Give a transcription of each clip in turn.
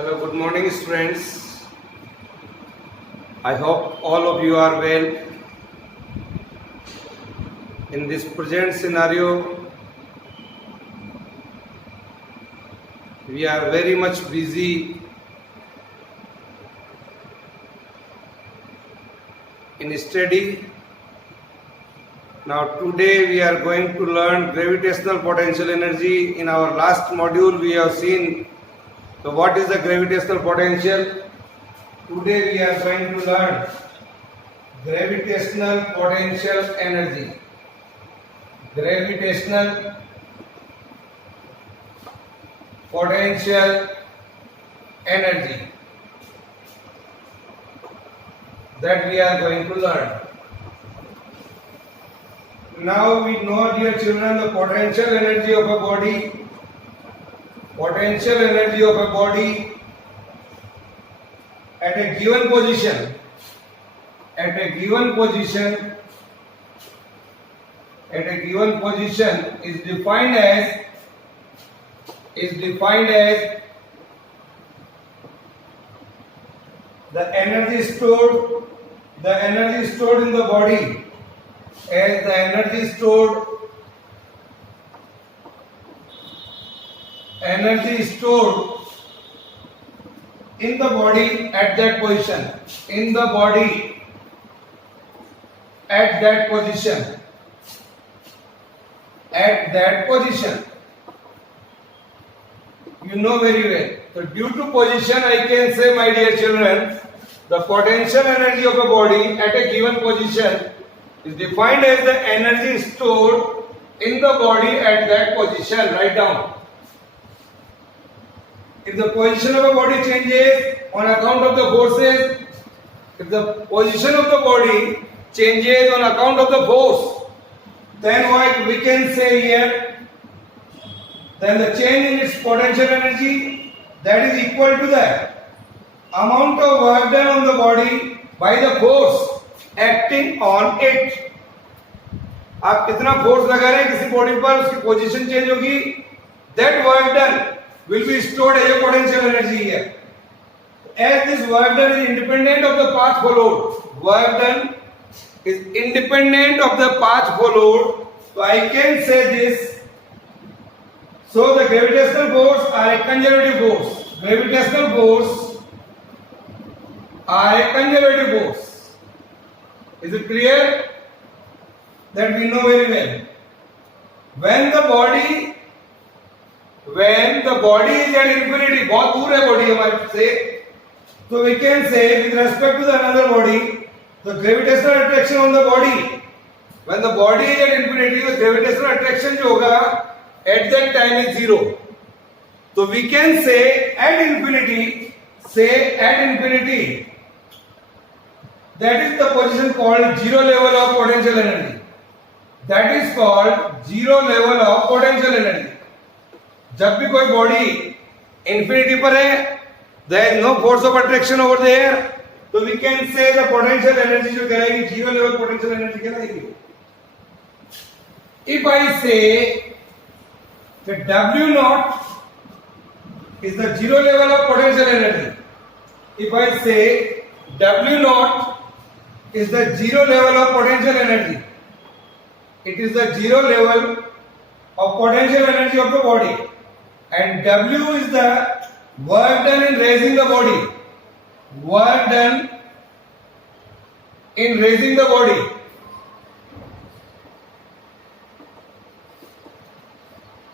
Hello, good morning, students. I hope all of you are well. In this present scenario, we are very much busy in study. Now, today we are going to learn gravitational potential energy. In our last module, we have seen what is the gravitational potential. Today we are going to learn gravitational potential energy. Gravitational potential energy that we are going to learn. Now we know, dear children, the potential energy of a body. Potential energy of a body at a given position. At a given position is defined as the energy stored in the body, as the energy stored in the body at that position, you know very well. So due to position, I can say, my dear children, the potential energy of a body at a given position is defined as the energy stored in the body at that position. Write down. If the position of a body changes on account of the forces, then what we can say here, then the change in its potential energy, that is equal to the amount of work done on the body by the force acting on it. आप कितना force लगा रहे हैं किसी body पर, उसकी position change होगी, that work done will be stored as a potential energy here. As this work done is independent of the path followed, so I can say this. So the gravitational force are a conservative force. Is it clear? That we know very well. When the body is at infinity, बहुत दूर है body हमारे से, so we can say with respect to the another body, the gravitational attraction on the body, when the body is at infinity, the gravitational attraction जो होगा at that time is zero. So we can say at infinity, that is the position called zero level of potential energy. जब भी कोई body infinity पर है, there is no force of attraction over there, so we can say the potential energy जो कहलाएगी zero level potential energy कहलाएगी. If I say that W naught is the zero level of potential energy, if I say W naught is the zero level of potential energy, it is the zero level of potential energy of the body, and W is the work done in raising the body.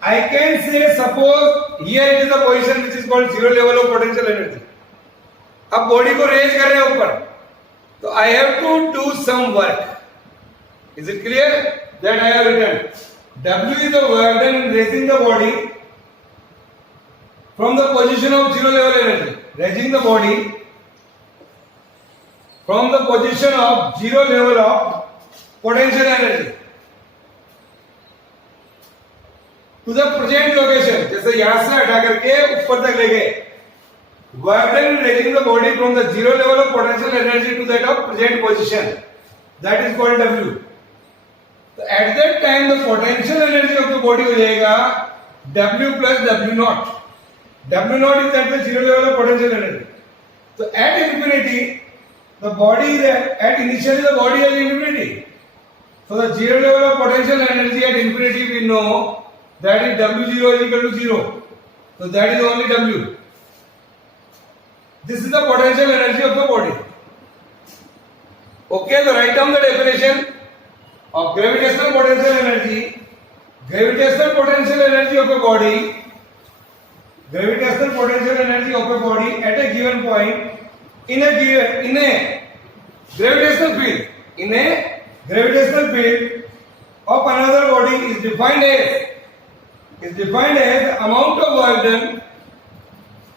I can say, suppose here it is the position which is called zero level of potential energy. अब body को raise कर रहे हैं ऊपर, तो I have to do some work. Is it clear? That I have written. W is the work done in raising the body from the position of zero level energy. Raising the body from the position of zero level of potential energy to the present location. जैसे यहाँ से हटा करके ऊपर तक ले गए. Work done in raising the body from the zero level of potential energy to that of present position. That is called W. So at that time the potential energy of the body हो जाएगा W plus W naught. W naught is at the zero level of potential energy. So at infinity, the body is at initially the body is infinity. So the zero level of potential energy at infinity we know that is W0 is equal to 0. So that is only W. This is the potential energy of the body. Okay, so write down the definition of gravitational potential energy. Gravitational potential energy of a body. Gravitational potential energy of a body at a given point in a gravitational field. In a gravitational field of another body is defined as the amount of work done.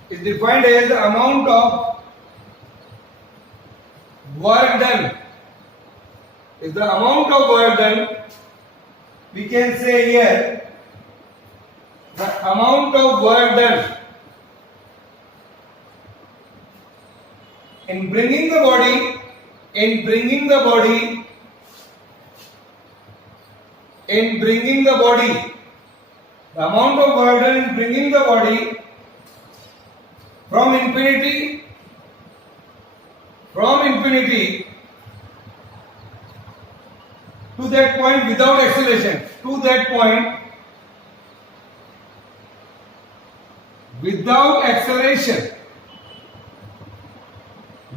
Is defined as the amount of work done. Is the amount of work done. We can say here the amount of work done in bringing the body the amount of work done in bringing the body from infinity to that point without acceleration,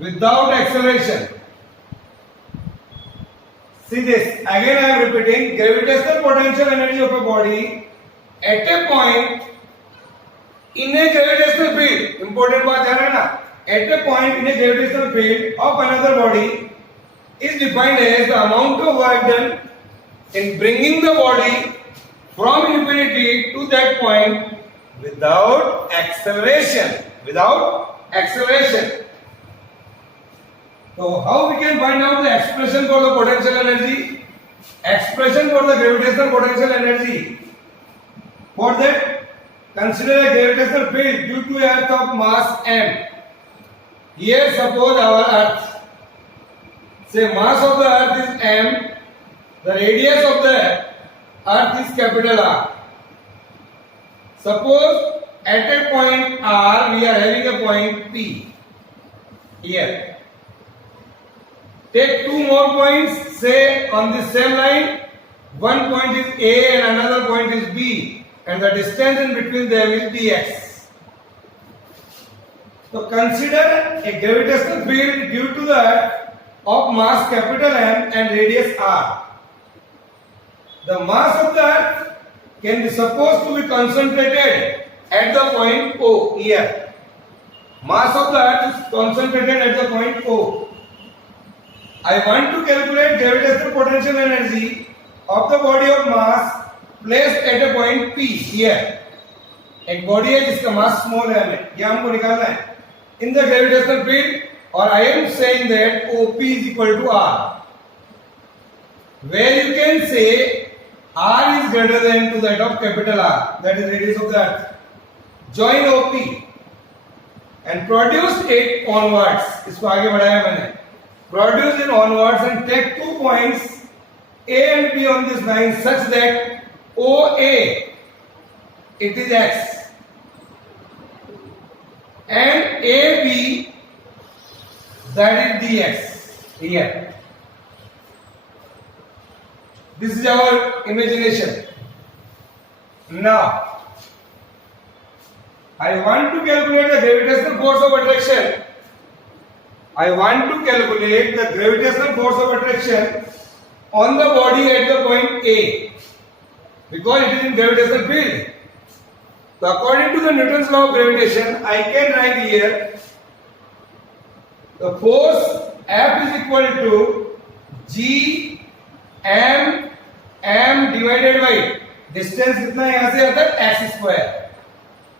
without acceleration. See this, again I am repeating, gravitational potential energy of a body at a point in a gravitational field, important बात है ना, at a point in a gravitational field of another body is defined as the amount of work done in bringing the body from infinity to that point without acceleration. So how we can find out the expression for the potential energy? Expression for the gravitational potential energy. For that, consider a gravitational field due to earth of mass m. Here suppose our earth. Say mass of the earth is m. The radius of the earth is capital R. Suppose at a point R we are having a point P. Here. Take two more points, say on the same line, one point is A and another point is B, and the distance in between them is dx. So consider a gravitational field due to the earth of mass capital M and radius R. The mass of the earth can be supposed to be concentrated at the point O here. Mass of the earth is concentrated at the point O. I want to calculate gravitational potential energy of the body of mass placed at a point P here. एक body है जिसका mass small है, ये हमको निकालना है. In the gravitational field, or I am saying that OP is equal to R, where you can say R is greater than to that of capital R, that is radius of the earth. Join OP and produce it onwards. इसको आगे बढ़ाया मैंने. Produce it onwards and take 2 points A and B on this line such that OA it is X and AB that is dx here. This is our imagination. Now I want to calculate the gravitational force of attraction. I want to calculate the gravitational force of attraction on the body at the point A because it is in gravitational field. So according to the Newton's law of gravitation, I can write here the force F is equal to G M divided by distance कितना है यहाँ से यहाँ तक x square.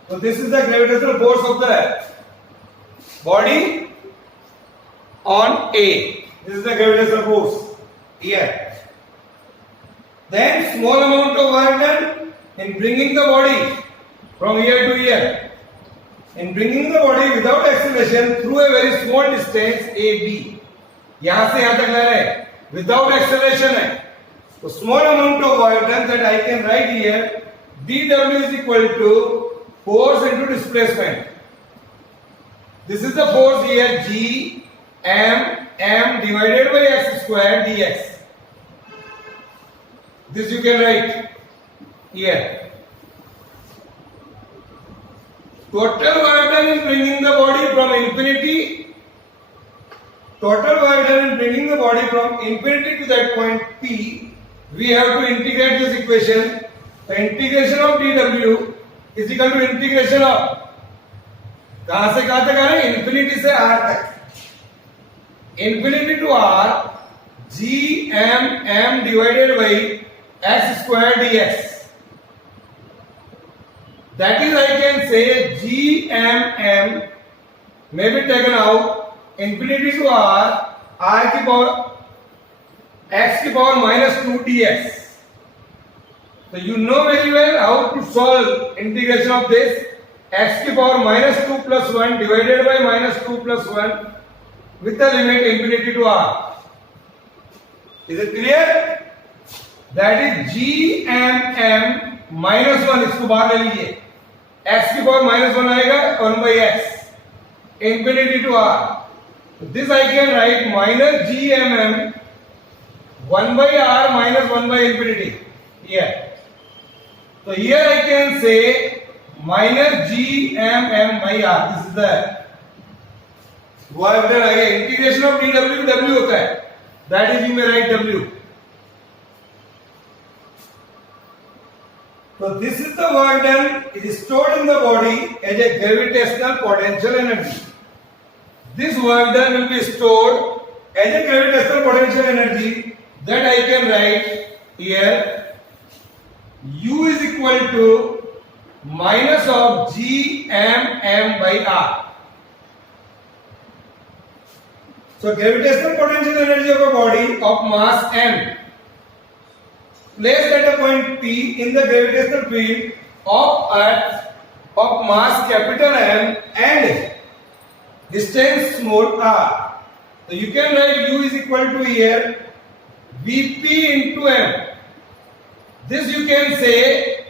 So this is the gravitational force of the body on A. This is the gravitational force here. Then small amount of work done in bringing the body from here to here. In bringing the body without acceleration through a very small distance AB. यहाँ से यहाँ तक ले रहे हैं without acceleration है. So small amount of work done that I can write here dW is equal to force into displacement. This is the force here, G m divided by x square dx. This you can write here. Total work done in bringing the body from infinity. Total work done in bringing the body from infinity to that point P. We have to integrate this equation. The integration of dw is equal to integration of कहां से कहां तक आ रहे हैं? Infinity से r तक. Infinity to r g m divided by x square dx. That is, I can say g m may be taken out infinity to r की power x की power -2 dx. So you know very well how to solve integration of this. X की power -2 plus 1 divided by -2 plus 1 with the limit infinity to r. Is it clear? That is g m -1. इसको बाहर ले लीजिए. x की power -1 आएगा 1 by x infinity to r. So this I can write minus g m 1 by r minus 1 by infinity here. So here I can say minus g m by r. This is the work done. Again integration of dw w होता है. That is, you may write w. So this is the work done. It is stored in the body as a gravitational potential energy. This work done will be stored as a gravitational potential energy. That I can write here. U is equal to minus of g m by r. So gravitational potential energy of a body of mass m placed at a point P in the gravitational field of Earth of mass capital M and distance small r. So you can write U is equal to here Vp into m. This you can say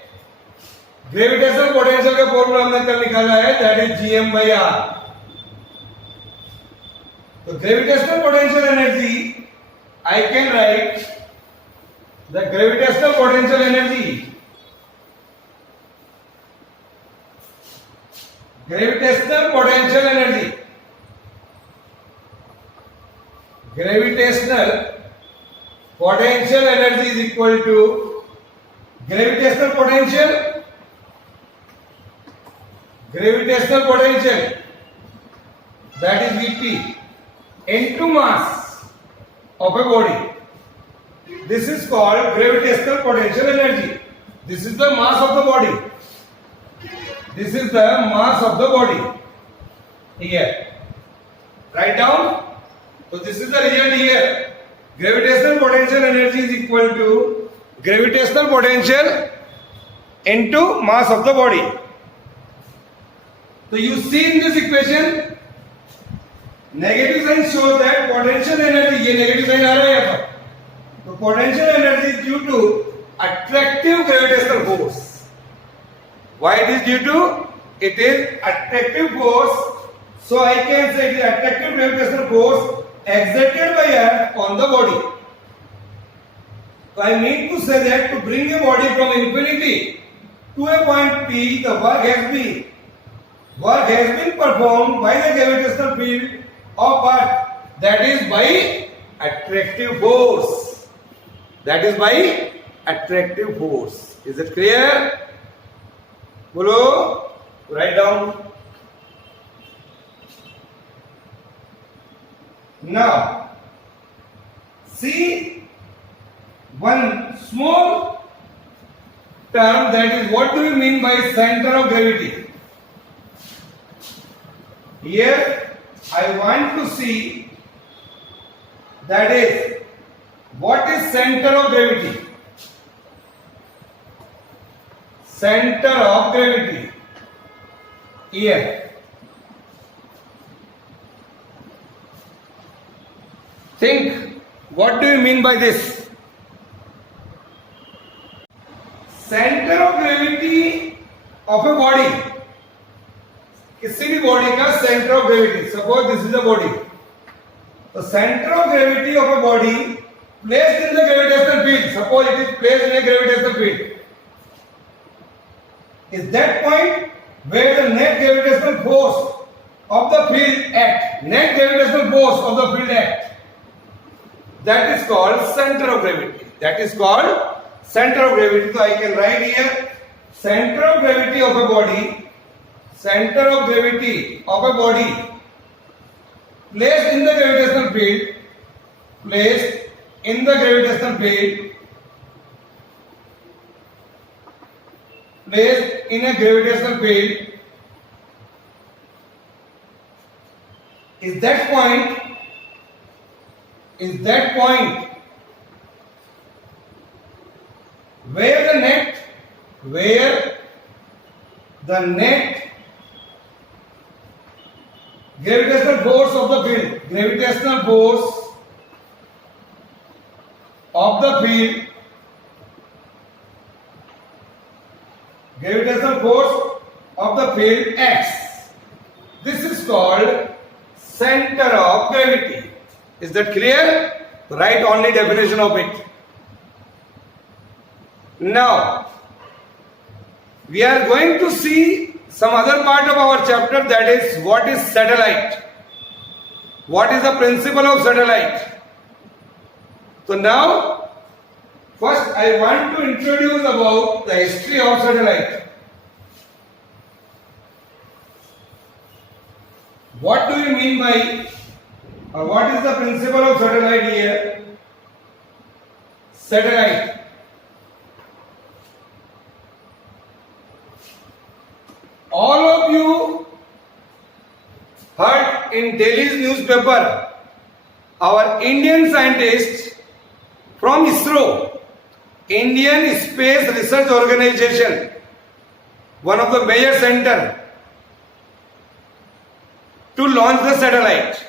gravitational potential का formula हमने कल निकाला है, that is gm by r. So gravitational potential energy I can write the gravitational potential energy. Gravitational potential energy. Gravitational potential energy is equal to gravitational potential that is Vp into mass of a body. This is called gravitational potential energy. This is the mass of the body. This is the mass of the body. Here. Write down. So this is the result here. Gravitational potential energy is equal to gravitational potential into mass of the body. So you see in this equation, negative sign shows that potential energy, ये negative sign आ रहा है यहाँ पर. So potential energy is due to attractive gravitational force. Why it is due to? It is attractive force. So I can say it is attractive gravitational force exerted by Earth on the body. So I mean to say that to bring a body from infinity to a point P, the work has been performed by the gravitational field of Earth. That is by attractive force. That is by attractive force. Is it clear? Bolo, write down. Now, see one small term, that is, what do we mean by center of gravity? Here I want to see, that is, what is center of gravity? Center of gravity. Here. Think, what do you mean by this? Center of gravity of a body किसी भी body का centre of gravity, suppose this is a body, तो centre of gravity of a body placed in the gravitational field, suppose it is placed in a gravitational field, is that point where the net gravitational force of the field act, net gravitational force of the field act, that is called center of gravity, that is called center of gravity. So I can write here center of gravity of a body, center of gravity of a body placed in the gravitational field, placed in the gravitational field, placed in a gravitational field, is that point where the net gravitational force of the field, gravitational force of the field, gravitational force of the field acts. This is called center of gravity. Is that clear? Write only definition of it. Now we are going to see some other part of our chapter, that is what is satellite, what is the principle of satellite. So now first I want to introduce about the history of satellite. What do you mean by, or what is the principle of satellite here? Satellite, all of you heard in Delhi's newspaper, our Indian scientists from ISRO, Indian Space Research Organization, one of the major center to launch the satellite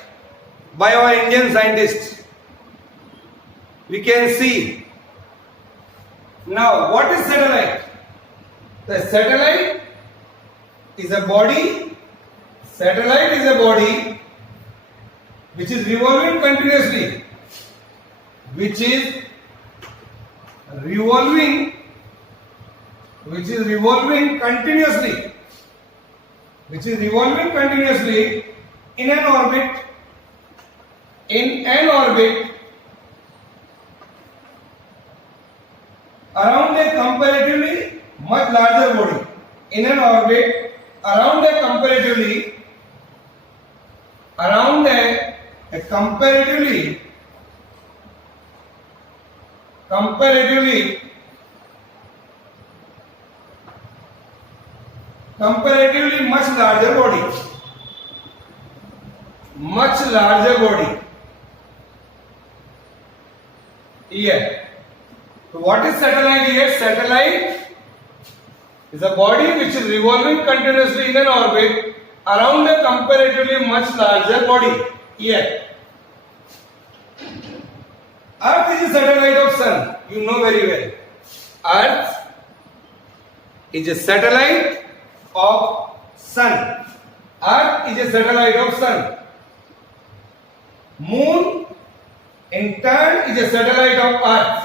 by our Indian scientists. We can see. Now what is satellite? The satellite is a body, satellite is a body which is revolving continuously, which is revolving continuously in an orbit around a comparatively much larger body, in an orbit around a comparatively much larger body. Here, so what is satellite here? Satellite is a body which is revolving continuously in an orbit around a comparatively much larger body. Here, Earth is a satellite of Sun. You know very well. Earth is a satellite of Sun. Earth is a satellite of Sun. Moon in turn is a satellite of Earth.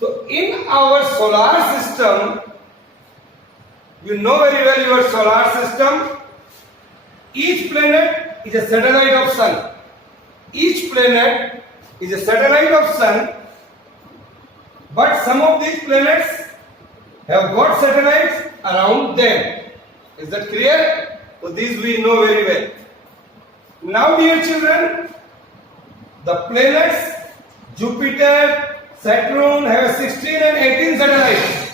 So in our solar system, you know very well your solar system, each planet is a satellite of Sun. Each planet is a satellite of Sun, but some of these planets have got satellites around them. Is that clear? So these we know very well. Now dear children, the planets Jupiter, Saturn have 16 and 18 satellites.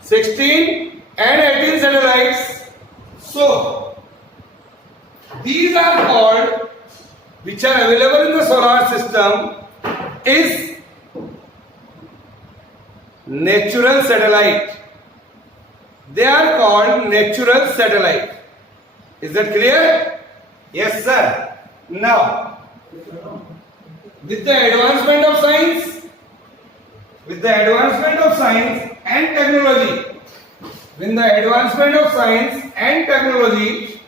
16 and 18 satellites. So these are called, which are available in the solar system, is natural satellite. They are called natural satellite. Is that clear? Yes sir. Now with the advancement of science and technology, with the advancement of science and technology,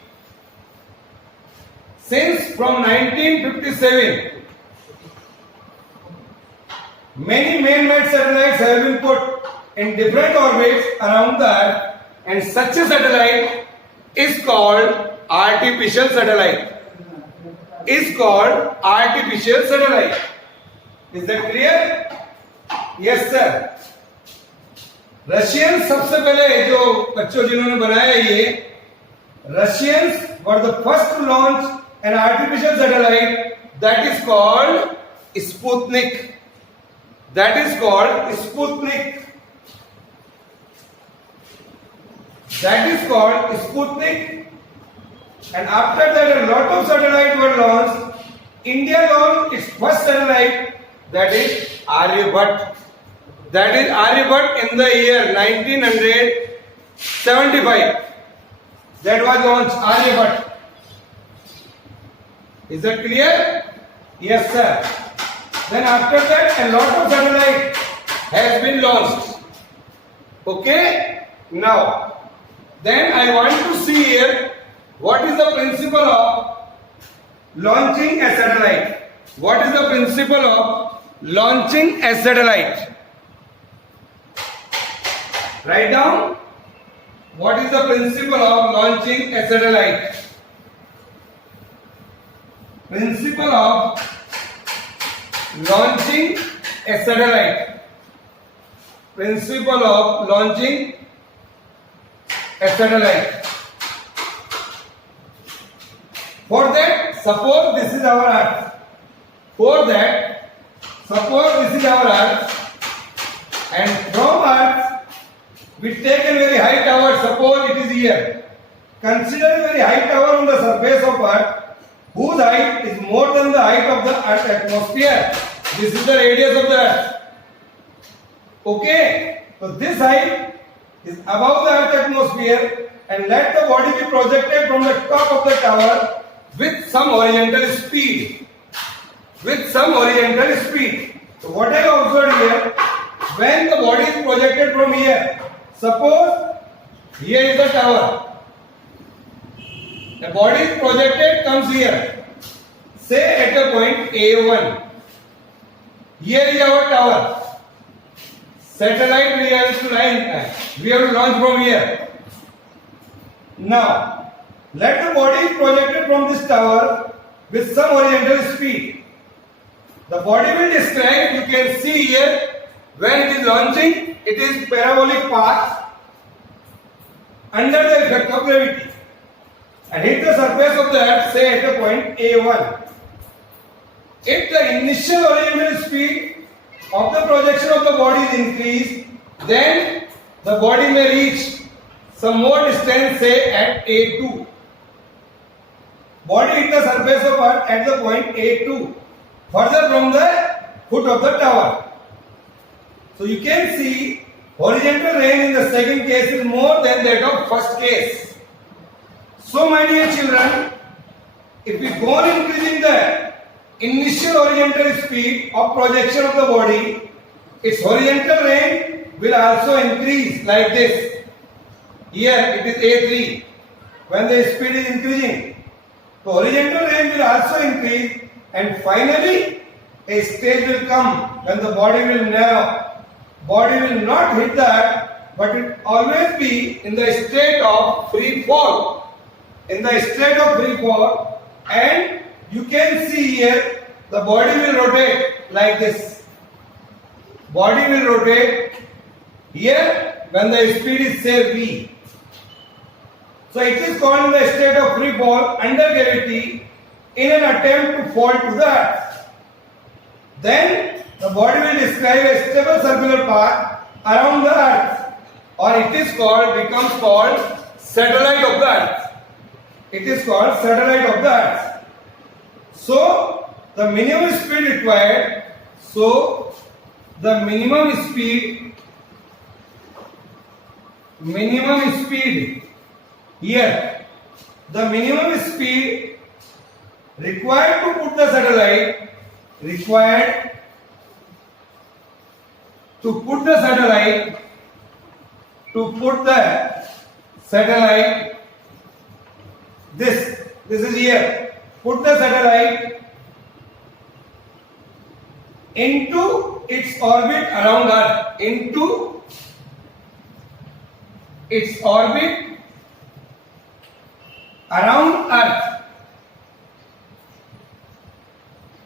since from 1957, many man-made satellites have been put in different orbits around the Earth, and such a satellite is called artificial satellite. Is called artificial satellite. Is that clear? Yes, sir. Russian सबसे पहले जो बच्चों जिन्होंने बनाया ये Russians were the first to launch an artificial satellite that is called Sputnik. That is called Sputnik. That is called Sputnik. And after that a lot of satellites were launched. India launched its first satellite, that is Aryabhat. That is Aryabhat in the year 1975. That was launched Aryabhat. Is that clear? Yes, sir. Then after that a lot of satellites has been launched. Okay? Now then I want to see here what is the principle of launching a satellite. What is the principle of launching a satellite? Write down what is the principle of launching a satellite. Principle of launching a satellite. Principle of launching a satellite. For that, suppose this is our Earth. For that, suppose this is our Earth, and from Earth we take a very high tower. Suppose it is here. Consider a very high tower on the surface of Earth, whose height is more than the height of the Earth's atmosphere. This is the radius of the Earth. Okay, so this height is above the Earth's atmosphere, and let the body be projected from the top of the tower with some horizontal speed. With some horizontal speed. So what I have observed here, when the body is projected from here, suppose here is the tower. The body is projected, comes here. Say at a point A1. Here is our tower. Satellite we have to launch from here. Now, let the body is projected from this tower with some horizontal speed. The body will describe, you can see here, when it is launching, it is parabolic path under the effect of gravity and hit the surface of the Earth, say at a point A1. If the initial horizontal speed of the projection of the body is increased, then the body may reach some more distance, say at A2. Body hit the surface of Earth at the point A2, further from the foot of the tower. So you can see horizontal range in the second case is more than that of first case. So my dear children, if we go on increasing the initial horizontal speed of projection of the body, its horizontal range will also increase like this. Here it is A3 when the speed is increasing. The horizontal range will also increase, and finally a stage will come when the body will not hit the earth, but it always be in the state of free fall. In the state of free fall, and you can see here the body will rotate like this. Body will rotate here when the speed is say v. So it is called in the state of free fall under gravity in an attempt to fall to the earth. Then the body will describe a stable circular path around the earth, or it is called, becomes called satellite of the earth. It is called satellite of the earth. So the minimum speed required, the minimum speed here, the minimum speed required to put the satellite to put the satellite. This is here. Put the satellite into its orbit around Earth. Into its orbit around Earth.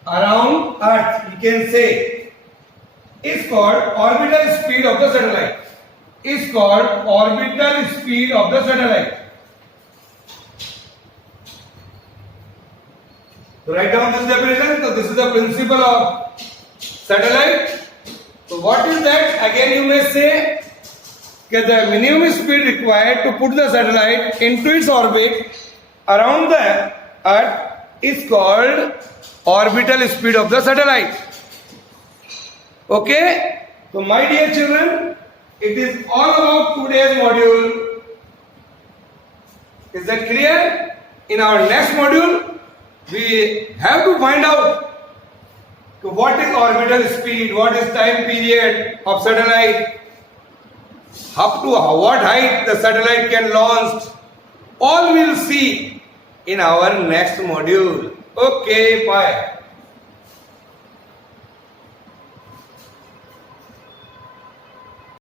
Around Earth, we can say, is called orbital speed of the satellite. Is called orbital speed of the satellite. So write down this definition. So this is the principle of satellite. So what is that? Again you may say that the minimum speed required to put the satellite into its orbit around the Earth is called orbital speed of the satellite. Okay? So my dear children, it is all about today's module. Is that clear? In our next module, we have to find out what is orbital speed, what is time period of satellite, up to what height the satellite can launch. All we'll see in our next module. Okay, bye.